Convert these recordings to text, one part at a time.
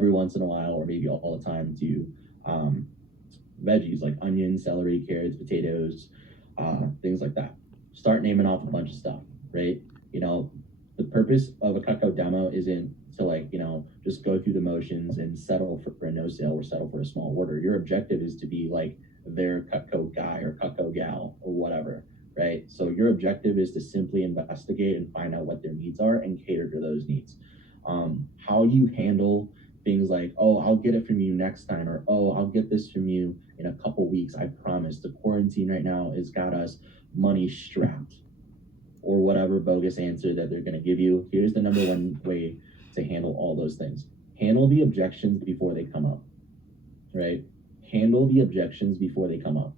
every once in a while, or maybe all the time, do veggies like onions, celery, carrots, potatoes, things like that. Start naming off a bunch of stuff, right? You know, the purpose of a Cutco demo isn't to, like, you know, just go through the motions and settle for a no sale or settle for a small order. Your objective is to be like their Cutco guy or Cutco gal or whatever, right? So your objective is to simply investigate and find out what their needs are and cater to those needs. How you handle things like, oh, I'll get it from you next time, or oh, I'll get this from you in a couple weeks, I promise. The quarantine right now has got us money strapped, or whatever bogus answer that they're going to give you. Here's the number one way to handle all those things. Handle the objections before they come up, right? Handle the objections before they come up.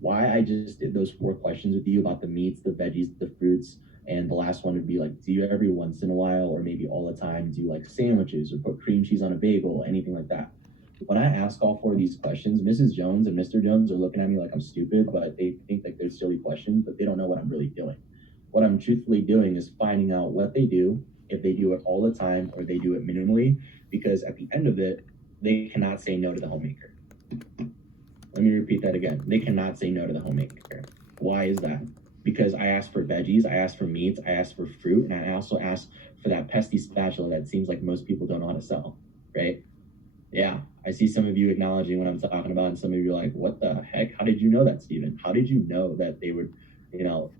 Why I just did those 4 questions with you about the meats, the veggies, the fruits, and the last one would be like, do you every once in a while, or maybe all the time, do you like sandwiches or put cream cheese on a bagel, anything like that? When I ask all 4 of these questions, Mrs. Jones and Mr. Jones are looking at me like I'm stupid, but they think like they're silly questions, but they don't know what I'm really doing. What I'm truthfully doing is finding out what they do, if they do it all the time or they do it minimally, because at the end of it, they cannot say no to the homemaker. Let me repeat that again. They cannot say no to the homemaker. Why is that? Because I asked for veggies, I asked for meats, I asked for fruit, and I also asked for that pesky spatula that seems like most people don't know how to sell, right? Yeah, I see some of you acknowledging what I'm talking about, and some of you are like, what the heck? How did you know that, Steven? How did you know that they would, you know,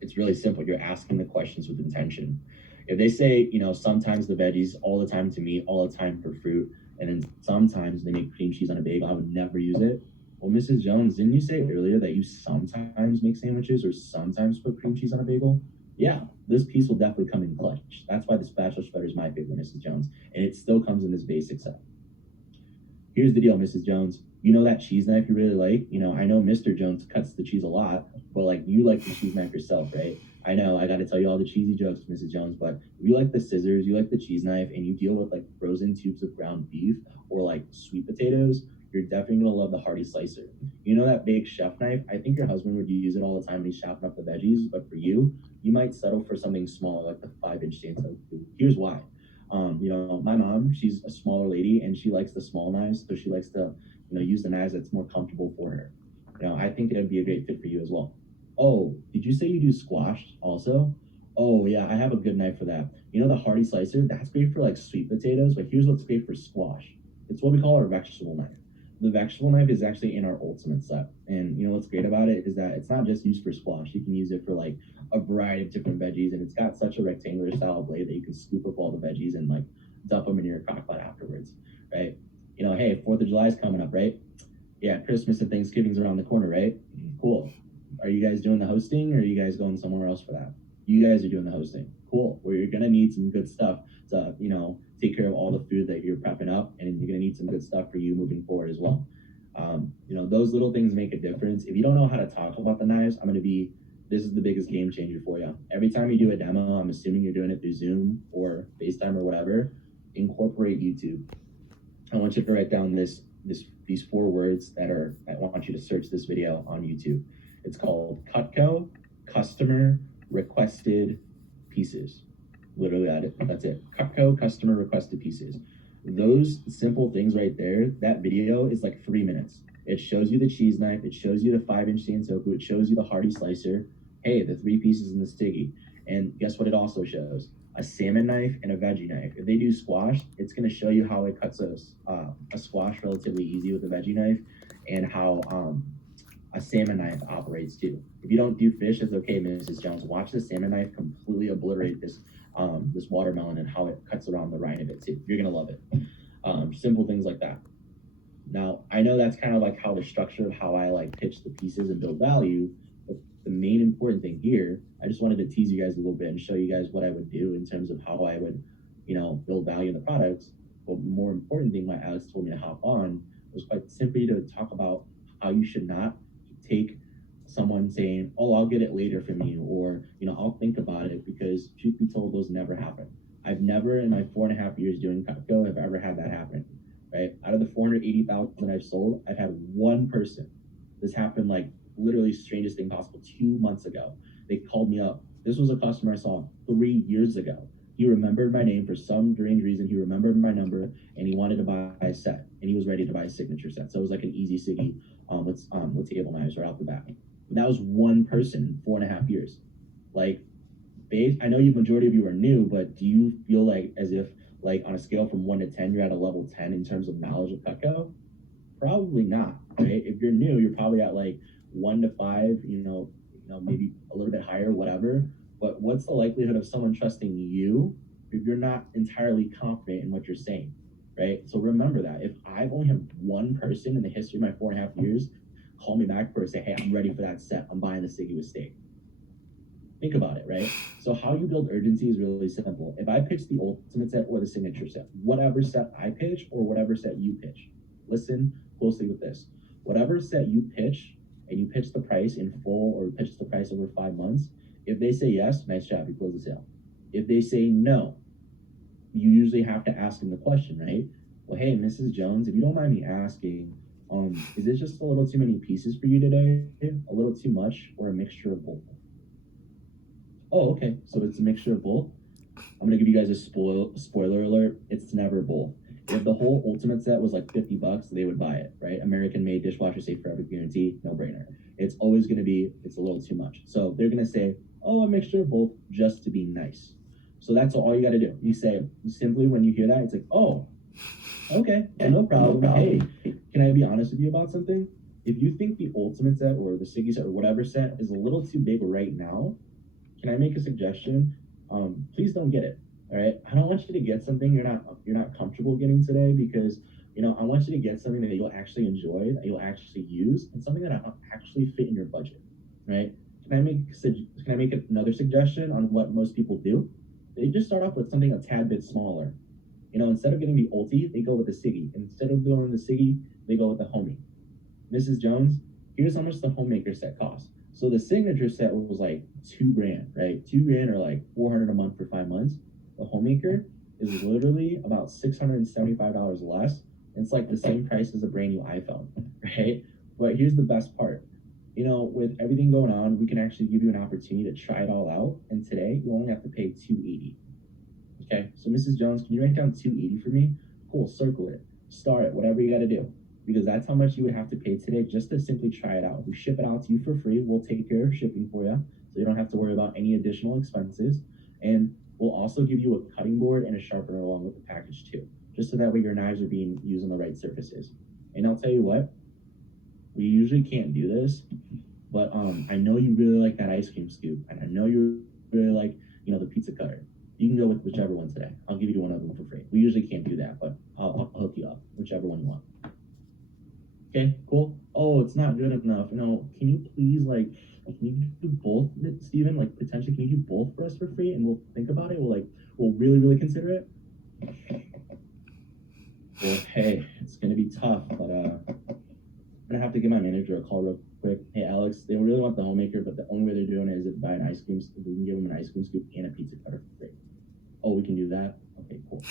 it's really simple. You're asking the questions with intention. If they say, you know, sometimes the veggies, all the time to meat, all the time for fruit, and then sometimes they make cream cheese on a bagel, I would never use it. Well, Mrs. Jones, didn't you say earlier that you sometimes make sandwiches or sometimes put cream cheese on a bagel? Yeah, this piece will definitely come in clutch. That's why the spatula shredder is my favorite, Mrs. Jones, and it still comes in this basic set. Here's the deal, Mrs. Jones. You know that cheese knife you really like? You know, I know Mr. Jones cuts the cheese a lot, but like, you like the cheese knife yourself, right? I know I got to tell you all the cheesy jokes, Mrs. Jones, but if you like the scissors, you like the cheese knife, and you deal with like frozen tubes of ground beef or like sweet potatoes, you're definitely gonna love the hearty slicer. You know that big chef knife? I think your husband would use it all the time when he's chopping up the veggies, but for you, you might settle for something smaller, like the 5-inch stand. Here's why. You know, my mom, she's a smaller lady and she likes the small knives, so she likes to, you know, use the knives that's more comfortable for her. You know, I think it would be a great fit for you as well. Oh, did you say you do squash also? Oh yeah, I have a good knife for that. You know the hearty slicer? That's great for like sweet potatoes, but here's what's great for squash. It's what we call our vegetable knife. The vegetable knife is actually in our ultimate set. And you know what's great about it is that it's not just used for squash. You can use it for like a variety of different veggies, and it's got such a rectangular style blade that you can scoop up all the veggies and like dump them in your crock pot afterwards, right? You know, hey, 4th of July is coming up, right? Yeah, Christmas and Thanksgiving's around the corner, right? Cool. Are you guys doing the hosting, or are you guys going somewhere else for that? You guys are doing the hosting. Cool. Well, you're gonna need some good stuff to, you know, take care of all the food that you're prepping up, and you're gonna need some good stuff for you moving forward as well. You know, those little things make a difference. If you don't know how to talk about the knives, this is the biggest game changer for you. Every time you do a demo, I'm assuming you're doing it through Zoom or FaceTime or whatever, incorporate YouTube. I want you to write down these 4 words I want you to search this video on YouTube. It's called Cutco Customer Requested Pieces. Literally, that's it. Cutco Customer Requested Pieces. Those simple things right there, that video is like 3 minutes. It shows you the cheese knife, it shows you the 5-inch Santoku, it shows you the hearty slicer, hey, the 3 pieces in the Siggy. And guess what it also shows? A salmon knife and a veggie knife. If they do squash, it's gonna show you how it cuts a squash relatively easy with a veggie knife, and how a salmon knife operates too. If you don't do fish, it's okay, Mrs. Jones. Watch the salmon knife completely obliterate this watermelon and how it cuts around the rind of it too. You're gonna love it. Simple things like that. Now, I know that's kind of like how the structure of how I like pitch the pieces and build value, but the main important thing here, I just wanted to tease you guys a little bit and show you guys what I would do in terms of how I would, you know, build value in the products. But the more important thing why Alex told me to hop on was quite simply to talk about how you should not take someone saying, oh, I'll get it later from you, or, you know, I'll think about it, because truth be told, those never happen. I've never in my 4.5 years doing Cutco have ever had that happen, right? Out of the 480,000 I've sold, I've had one person. This happened like literally strangest thing possible 2 months ago. They called me up. This was a customer I saw 3 years ago. He remembered my name for some strange reason. He remembered my number and he wanted to buy a set and he was ready to buy a signature set. So it was like an easy Siggy with table knives right off the bat. And that was one person, 4.5 years. Like, I know you majority of you are new, but do you feel like as if like on a scale from 1 to 10, you're at a level 10 in terms of knowledge of Cutco? Probably not, right? If you're new, you're probably at like 1 to 5, maybe a little bit higher, whatever. But what's the likelihood of someone trusting you if you're not entirely confident in what you're saying, right? So remember that if I've only had one person in the history of my 4.5 years call me back for say, hey, I'm ready for that set. I'm buying the Siggy with steak. Think about it, right? So how you build urgency is really simple. If I pitch the ultimate set or the signature set, whatever set I pitch or whatever set you pitch, listen closely with this. Whatever set you pitch and you pitch the price in full or pitch the price over 5 months, if they say yes, nice job, you close the sale. If they say no, you usually have to ask them the question, right? Well, hey, Mrs. Jones, if you don't mind me asking, is it just a little too many pieces for you today? A little too much, or a mixture of both? Oh, okay, so it's a mixture of both. I'm gonna give you guys a spoiler alert. It's never both. If the whole ultimate set was like $50, they would buy it, right? American made, dishwasher safe, forever guarantee, no brainer. It's always gonna be, it's a little too much. So they're gonna say, oh, a mixture of both just to be nice. So that's all you gotta do. You say, simply when you hear that, it's like, oh, okay, no problem. Hey, can I be honest with you about something? If you think the ultimate set or the Siggy set or whatever set is a little too big right now, can I make a suggestion? Please don't get it. All right. I don't want you to get something you're not comfortable getting today because I want you to get something that you'll actually enjoy, that you'll actually use, and something that'll actually fit in your budget. Right? Can I make another suggestion on what most people do? They just start off with something a tad bit smaller. Instead of getting the ulti, they go with the Siggy. Instead of going with the Siggy, they go with the homie. Mrs. Jones, here's how much the homemaker set costs. So the signature set was like $2,000, right? $2,000 or like $400 a month for 5 months. The homemaker is literally about $675 less. It's like the same price as a brand new iPhone, right? But here's the best part. With everything going on, we can actually give you an opportunity to try it all out. And today, you only have to pay $280. Okay, so Mrs. Jones, can you write down $280 for me? Cool, circle it, star it, whatever you got to do. Because that's how much you would have to pay today just to simply try it out. We ship it out to you for free. We'll take care of shipping for you, so you don't have to worry about any additional expenses. And we'll also give you a cutting board and a sharpener along with the package too, just so that way your knives are being used on the right surfaces. And I'll tell you what, we usually can't do this, but I know you really like that ice cream scoop, and I know you really like, the pizza cutter. You can go with whichever one today. I'll give you one of them for free. We usually can't do that, but I'll hook you up, whichever one you want. Okay, cool. Oh, it's not good enough. Can you please can you do both, Steven? Like potentially, can you do both for us for free? And we'll think about it. We'll really, really consider it. Well, hey, it's gonna be tough, but I'm gonna have to give my manager a call real quick. Hey, Alex, they really want the homemaker, but the only way they're doing it is if buy an ice cream. We can give them an ice cream scoop and a pizza cutter for free. Oh, we can do that. Okay, cool.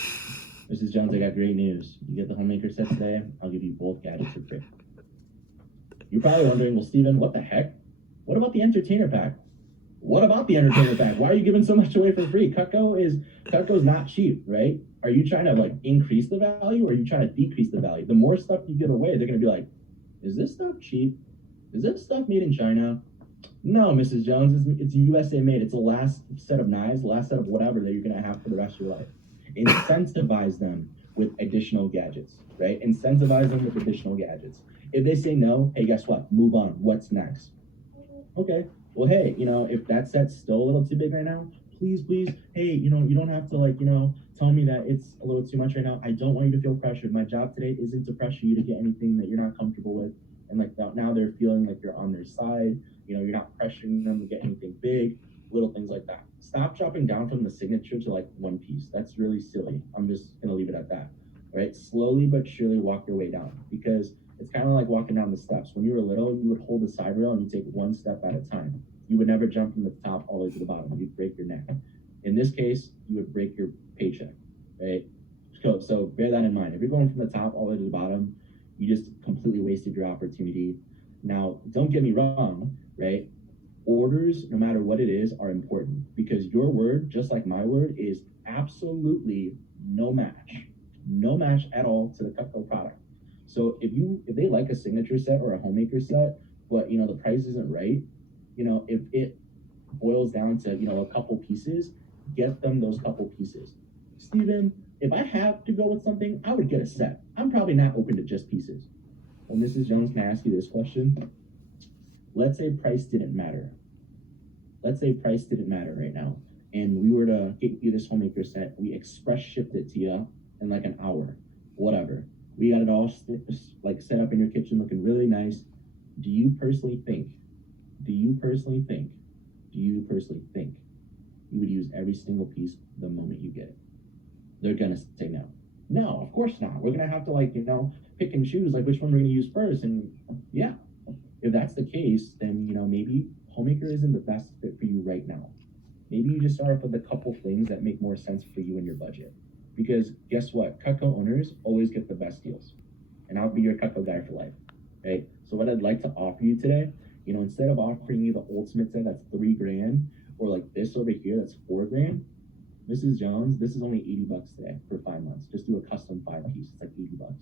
Mrs. Jones, I got great news. You get the homemaker set today, I'll give you both gadgets for free. You're probably wondering, well, Steven, what the heck? What about the entertainer pack? What about the entertainer pack? Why are you giving so much away for free? Cutco's not cheap, right? Are you trying to increase the value or are you trying to decrease the value? The more stuff you give away, they're gonna be like, is this stuff cheap? Is this stuff made in China? No, Mrs. Jones, it's USA made. It's the last set of knives, the last set of whatever that you're gonna have for the rest of your life. Incentivize them with additional gadgets, right? Incentivize them with additional gadgets. If they say no, hey, guess what? Move on. What's next? Okay. Well, hey, if that set's still a little too big right now, please, hey, you don't have to tell me that it's a little too much right now. I don't want you to feel pressured. My job today isn't to pressure you to get anything that you're not comfortable with. And now they're feeling like you're on their side. You're not pressuring them to get anything big, little things like that. Stop dropping down from the signature to one piece. That's really silly. I'm just gonna leave it at that. All right, slowly but surely walk your way down, because it's kind of like walking down the steps. When you were little, you would hold the side rail and you take one step at a time. You would never jump from the top all the way to the bottom. You'd break your neck. In this case, you would break your paycheck, right? So bear that in mind. If you're going from the top all the way to the bottom, you just completely wasted your opportunity. Now, don't get me wrong, right? Orders, no matter what it is, are important, because your word, just like my word, is absolutely no match at all to the Cutco product. So if they like a signature set or a homemaker set, but the price isn't right, if it boils down to a couple pieces, get them those couple pieces. Steven, if I have to go with something, I would get a set. I'm probably not open to just pieces. Well, Mrs. Jones, can I ask you this question? Let's say price didn't matter. Let's say price didn't matter right now, and we were to get you this homemaker set. We express shipped it to you in like an hour, whatever. We got it all like set up in your kitchen, looking really nice. Do you personally think? Do you personally think? Do you personally think you would use every single piece the moment you get it? They're gonna say no. No, of course not. We're gonna have to pick and choose like which one we're gonna use first. And yeah, if that's the case, then maybe homemaker isn't the best fit for you right now. Maybe you just start off with a couple things that make more sense for you and your budget. Because guess what? Cutco owners always get the best deals. And I'll be your Cutco guy for life. Right? So what I'd like to offer you today, instead of offering you the ultimate set that's $3,000, or like this over here that's $4,000, Mrs. Jones, this is only $80 today for 5 months. Just do a custom 5-piece. It's like $80.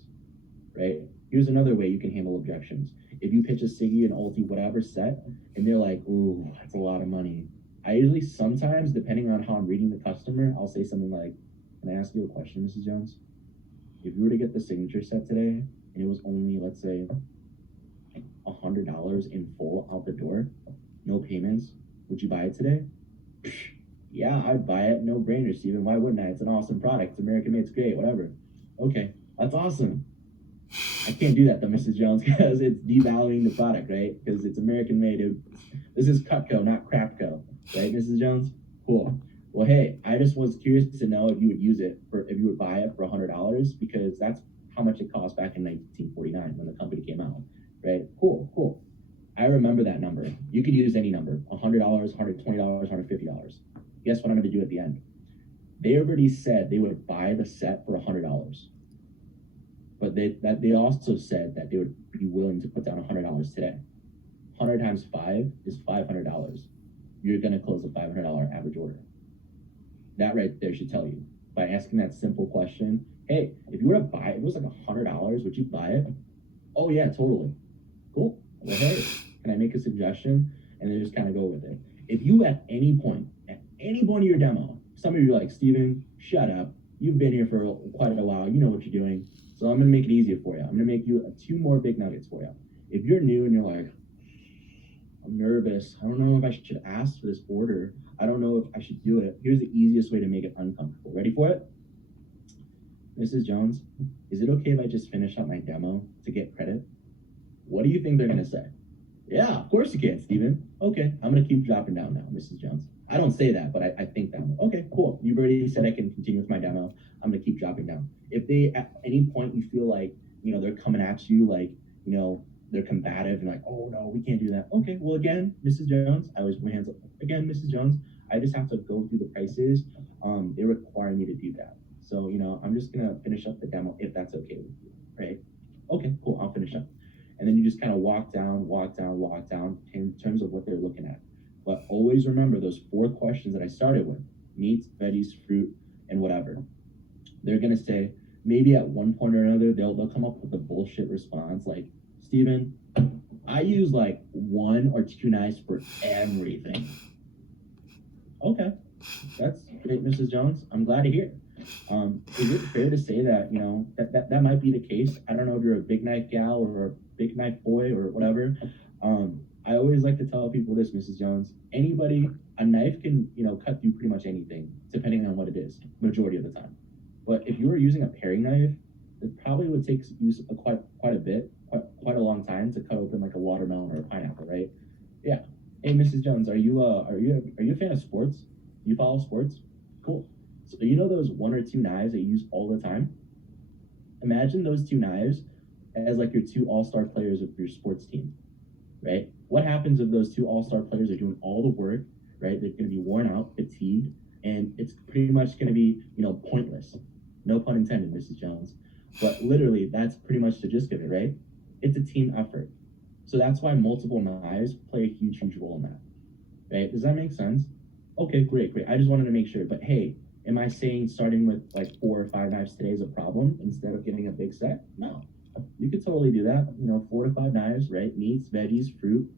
Right? Here's another way you can handle objections. If you pitch a Siggy, an Ulti, whatever set, and they're like, ooh, that's a lot of money. I usually sometimes, depending on how I'm reading the customer, I'll say something like, can I ask you a question, Mrs. Jones? If you were to get the signature set today, and it was only, let's say, $100 in full out the door, no payments, would you buy it today? Yeah, I'd buy it. No brainer, Steven. Why wouldn't I? It's an awesome product. It's American made. It's great. Whatever. Okay, that's awesome. I can't do that though, Mrs. Jones, because it's devaluing the product, right? Because it's American made. This is Cutco, not Crapco, right, Mrs. Jones? Cool. Well, hey, I just was curious to know if you would if you would buy it for $100, because that's how much it cost back in 1949 when the company came out, right? Cool. I remember that number. You could use any number, $100, $120, $150. Guess what I'm going to do at the end? They already said they would buy the set for $100. But they also said that they would be willing to put down $100 today. 100 times 5 is $500. You're going to close a $500 average order. That right there should tell you. By asking that simple question, hey, if you were to buy it, it was like $100, would you buy it? Oh yeah, totally. Cool. Well, hey, can I make a suggestion? And then just kind of go with it. If you at any point of your demo, some of you are like, Steven, shut up. You've been here for quite a while. You know what you're doing. So I'm going to make it easier for you. I'm going to make you 2 more big nuggets for you. If you're new and you're like, I'm nervous, I don't know if I should ask for this order, I don't know if I should do it, here's the easiest way to make it uncomfortable. Ready for it? Mrs. Jones, is it okay if I just finish up my demo to get credit? What do you think they're going to say? Yeah, of course you can, Steven. Okay, I'm going to keep dropping down now, Mrs. Jones. I don't say that, but I think that. Okay, cool. You've already said I can continue with my demo. I'm going to keep dropping down. If they, at any point, you feel like, they're coming at you, like, they're combative and like, oh, no, we can't do that. Okay, well, again, Mrs. Jones, I always put my hands up. Again, Mrs. Jones, I just have to go through the prices. They require me to do that. So, I'm just going to finish up the demo if that's okay with you, right? Okay, cool, I'll finish up. And then you just kind of walk down in terms of what they're looking at. But always remember those 4 questions that I started with: meats, veggies, fruit, and whatever. They're going to say, maybe at one point or another, they'll come up with a bullshit response like, Steven, I use like 1 or 2 knives for everything. Okay, that's great, Mrs. Jones. I'm glad to hear. Is it fair to say that, that might be the case? I don't know if you're a big knife gal or a big knife boy or whatever. I always like to tell people this, Mrs. Jones. A knife can, cut through pretty much anything, depending on what it is, majority of the time. But if you were using a paring knife, it probably would take quite a long time to cut open like a watermelon or a pineapple, right? Yeah. Hey, Mrs. Jones, are you a fan of sports? Do you follow sports? Cool. So those 1 or 2 knives that you use all the time? Imagine those 2 knives as like your 2 all-star players of your sports team, right? What happens if those 2 all-star players are doing all the work, right? They're going to be worn out, fatigued, and it's pretty much going to be, pointless. No pun intended, Mrs. Jones. But literally, that's pretty much the gist of it, right? It's a team effort. So that's why multiple knives play a huge role in that, right? Does that make sense? Okay, great. I just wanted to make sure. But hey, Am I saying starting with like 4 or 5 knives today is a problem instead of getting a big set? No. You could totally do that. 4 to 5 knives, right? Meats, veggies, fruit,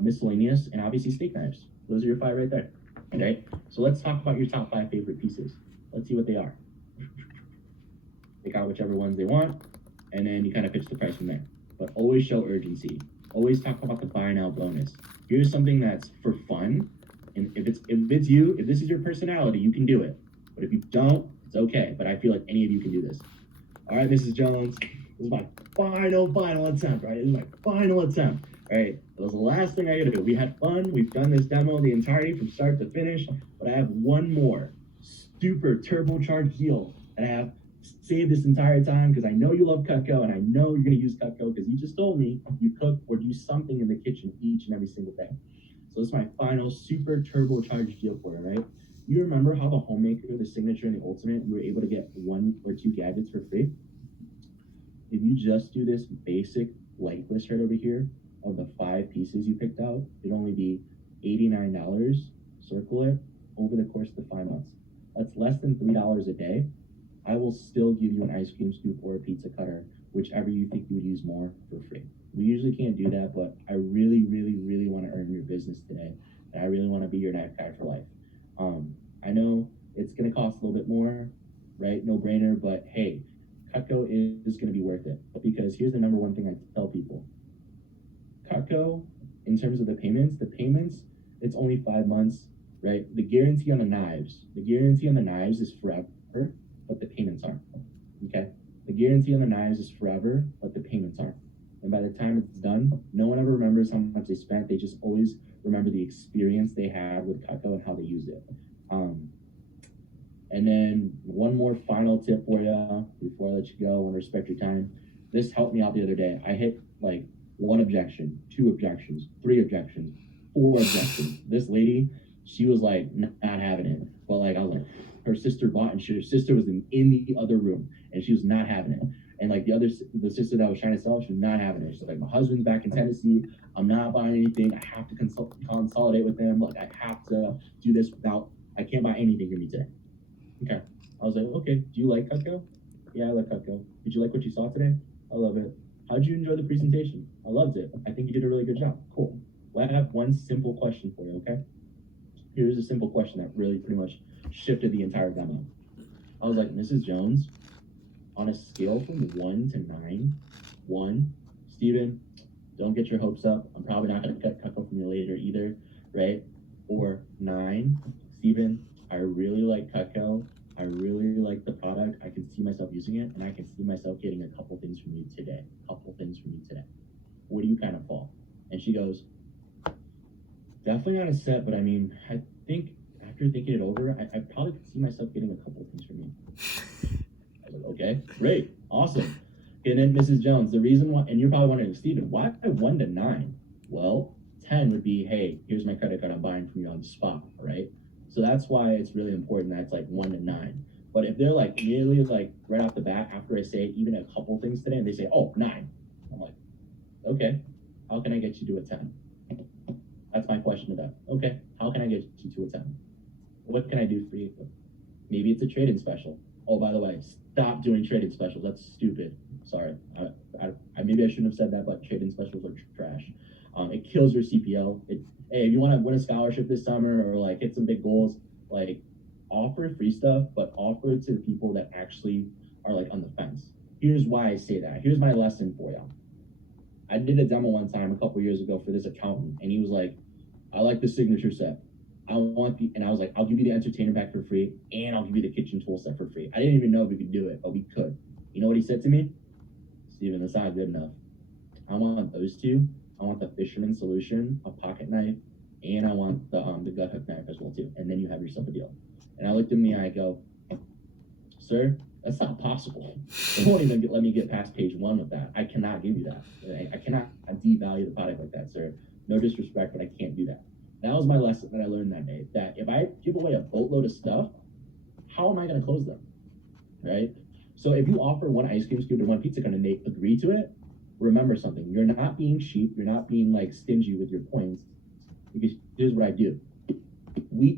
miscellaneous, and obviously steak knives. Those are your 5 right there. Okay, so let's talk about your top 5 favorite pieces. Let's see what they are. Pick out whichever ones they want, and then you kind of pitch the price from there. But always show urgency. Always talk about the buy now bonus. Here's something that's for fun, and if it's you, if this is your personality, you can do it. But if you don't, it's okay. But I feel like any of you can do this. All right, Mrs. Jones, this is my final attempt, right? This is my final attempt. All right, that was the last thing I gotta do. We had fun. We've done this demo the entirety from start to finish, but I have one more super turbocharged deal that I have saved this entire time because I know you love Cutco and I know you're gonna use Cutco because you just told me you cook or do something in the kitchen each and every single day. So this is my final super turbocharged deal for you, right? You remember how the Homemaker, the Signature, and the Ultimate, you were able to get 1 or 2 gadgets for free? If you just do this basic like list right over here of the 5 pieces you picked out, it'd only be $89. Circle it over the course of the 5 months. That's less than $3 a day. I will still give you an ice cream scoop or a pizza cutter, whichever you think you would use more, for free. We usually can't do that, but I really, really, really want to earn your business today, and I really want to be your knife guy for life. I know it's going to cost a little bit more, right? No brainer, but hey, Cutco is going to be worth it. Because here's the number one thing I tell people. Cutco, in terms of the payments, it's only 5 months, right? The guarantee on the knives is forever, but the payments aren't, okay? The guarantee on the knives is forever, but the payments aren't. And by the time it's done, no one ever remembers how much they spent. They just always remember the experience they had with Cutco and how they used it. And then one more final tip for you before I let you go and respect your time. This helped me out the other day. I hit like 1 objection, 2 objections, 3 objections, 4 objections. This lady, she was like not having it. But like I was like, her sister bought and her sister was in the other room and she was not having it. And like the sister that was trying to sell, she was not having it. She's like, my husband's back in Tennessee. I'm not buying anything. I have to consolidate with him. Like I have to do this I can't buy anything from me today. Okay. I was like, okay, do you like Cutco? Yeah, I like Cutco. Did you like what you saw today? I love it. How did you enjoy the presentation? I loved it. I think you did a really good job. Cool. Well, I have one simple question for you, okay? Here's a simple question that really pretty much shifted the entire demo. I was like, Mrs. Jones, on a scale from 1 to 9, 1, Steven, don't get your hopes up. I'm probably not going to cut Cutco from you later either, right? Or 9, Steven, I really like Cutco. I really like the product. I can see myself using it, and I can see myself getting a couple things from you today. Where do you kind of fall? And she goes, definitely not a set, but I mean, I think after thinking it over, I probably could see myself getting a couple things from you. I was like, okay, great, awesome. And then Mrs. Jones, the reason why, and you're probably wondering, Steven, why 1 to 9? Well, 10 would be, hey, here's my credit card, I'm buying from you on the spot, right? So that's why it's really important that it's like 1 to 9. But if they're like nearly like right off the bat, after I say even a couple things today, and they say, oh, 9, I'm like, okay, how can I get you to a 10? That's my question to them. Okay, how can I get you to a 10? What can I do for you? Maybe it's a trade-in special. Oh, by the way, stop doing trade-in specials. That's stupid. Sorry. Maybe I shouldn't have said that, but trade-in specials are trash. It kills your CPL. Hey, if you want to win a scholarship this summer or like hit some big goals, like offer free stuff, but offer it to the people that actually are like on the fence. Here's why I say that. Here's my lesson for you. I did a demo one time a couple years ago for this accountant, and he was like, I like the signature set. And I was like, I'll give you the entertainer pack for free, and I'll give you the kitchen tool set for free. I didn't even know if we could do it, but we could. You know what he said to me? Steven, that's not good enough. I want those 2. I want the Fisherman Solution, a pocket knife, and I want the gut hook knife as well too. And then you have yourself a deal. And I looked in the eye, I go, sir, that's not possible. They won't even let me get past page 1 with that. I cannot give you that. I cannot devalue the product like that, sir. No disrespect, but I can't do that. That was my lesson that I learned that day. That if I give away a boatload of stuff, how am I going to close them, right? So if you offer 1 ice cream scoop and 1 pizza cone and they agree to it, remember something. You're not being cheap. You're not being like stingy with your points. Because here's what I do.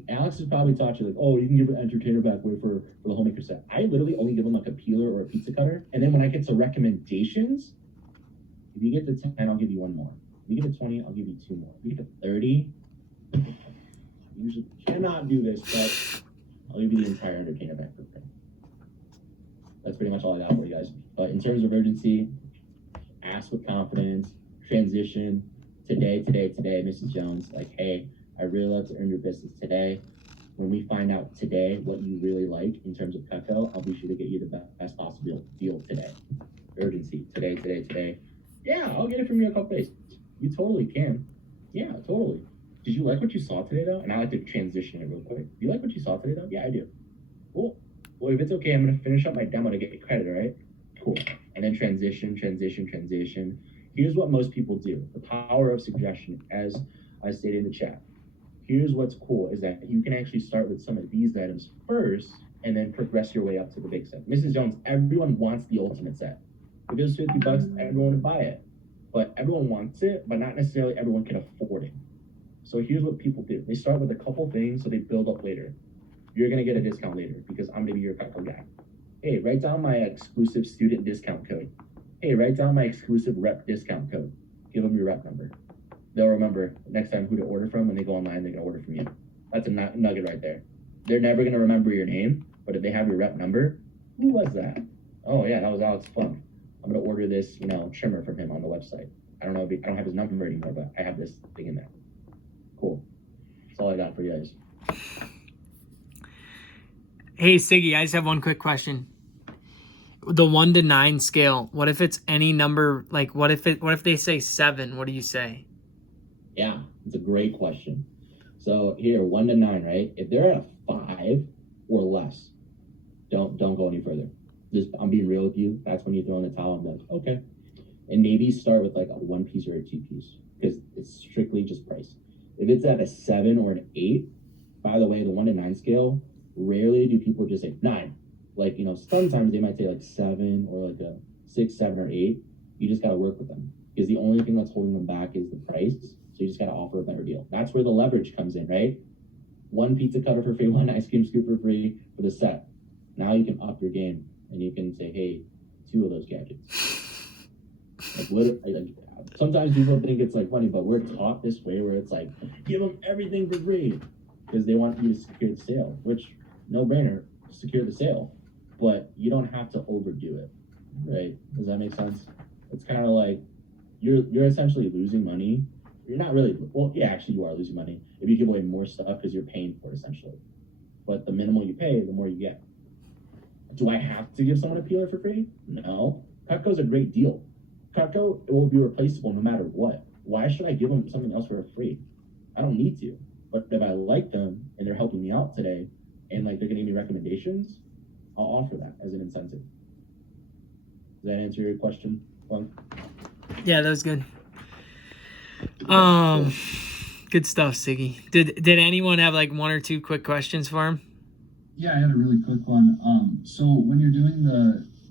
Alex has probably taught you like, oh, you can give an entertainer back way for the homemaker set. I literally only give them like a peeler or a pizza cutter, and then when I get to recommendations, if you get to 10, I'll give you one more. If you get to 20, I'll give you two more. If you get to 30, you usually cannot do this, but I'll give you the entire entertainer back for free. That's pretty much all I got for you guys. But in terms of urgency, ask with confidence, transition, today, Mrs. Jones, like, hey, I really love to earn your business today. When we find out today what you really like in terms of Cutco, I'll be sure to get you the best possible deal today. Urgency, today. Yeah, I'll get it from you in a couple days. You totally can. Yeah, totally. Did you like what you saw today, though? And I like to transition it real quick. Do you like what you saw today, though? Yeah, I do. Cool. Well, if it's okay, I'm going to finish up my demo to get credit, all right? Cool. And then transition. Here's what most people do. The power of suggestion, as I stated in the chat. Here's what's cool is that you can actually start with some of these items first and then progress your way up to the big set. Mrs. Jones, everyone wants the ultimate set. If it was $50, everyone would buy it. But everyone wants it, but not necessarily everyone can afford it. So here's what people do. They start with a couple things so they build up later. You're going to get a discount later because I'm going to be your Cutco guy. Hey, write down my exclusive student discount code. Hey, write down my exclusive rep discount code. Give them your rep number. They'll remember next time who to order from. When they go online, they're going to order from you. That's a nugget right there. They're never going to remember your name, but if they have your rep number, who was that? Oh, yeah, that was Alex Funk. I'm going to order this, trimmer from him on the website. I don't know if I don't have his number anymore, but I have this thing in there. Cool. That's all I got for you guys. Hey, Siggy, I just have one quick question. The 1 to 9 scale, what if it's any number? Like, what if they say 7? What do you say? Yeah, it's a great question. So here, 1 to 9, right? If they're at a 5 or less, don't go any further. I'm being real with you. That's when you throw in the towel. I'm like, okay. And maybe start with like a 1 piece or a 2 piece because it's strictly just price. If it's at a 7 or an 8, by the way, the 1 to 9 scale, rarely do people just say 9. Like, sometimes they might say like 7 or like a 6, 7, or 8. You just got to work with them because the only thing that's holding them back is the price. So you just got to offer a better deal. That's where the leverage comes in, right? 1 pizza cutter for free, 1 ice cream scoop for free for the set. Now you can up your game and you can say, hey, 2 of those gadgets. Sometimes people think it's like funny, but we're taught this way where it's like, give them everything for free because they want you to secure the sale, which no brainer, secure the sale, but you don't have to overdo it, right? Does that make sense? It's kind of like you're essentially losing money. You're not really, well, yeah, actually you are losing money if you give away more stuff because you're paying for it essentially. But the minimal you pay, the more you get. Do I have to give someone a peeler for free? No. Cutco's a great deal. Cutco, it will be replaceable no matter what. Why should I give them something else for free? I don't need to. But if I like them and they're helping me out today and like they're giving me recommendations, I'll offer that as an incentive. Does that answer your question, Funk? Yeah, that was good. Good stuff, Siggy. Did anyone have like 1 or 2 quick questions for him? Yeah, I had a really quick one. So when you're doing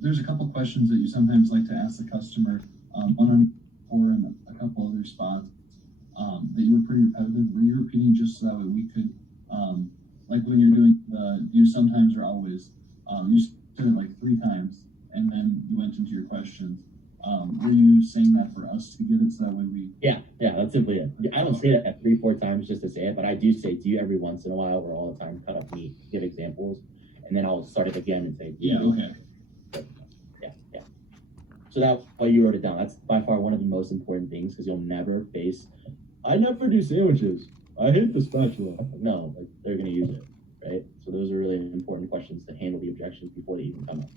there's a couple questions that you sometimes like to ask the customer, one on or in a couple other spots, that you were pretty repetitive. Were you repeating just so that way we could, like when you're doing you sometimes or always, you said it like 3 times and then you went into your questions. Were you saying that for us to get it so that way we... Yeah, that's simply it. I don't say that 3-4 times just to say it, but I do say to you every once in a while or all the time, cut up meat, give examples, and then I'll start it again and say, yeah, okay. Yeah. So that's why you wrote it down. That's by far one of the most important things because you'll never face, I never do sandwiches. I hate the spatula. No, like, they're going to use it, right? So those are really important questions to handle the objections before they even come up.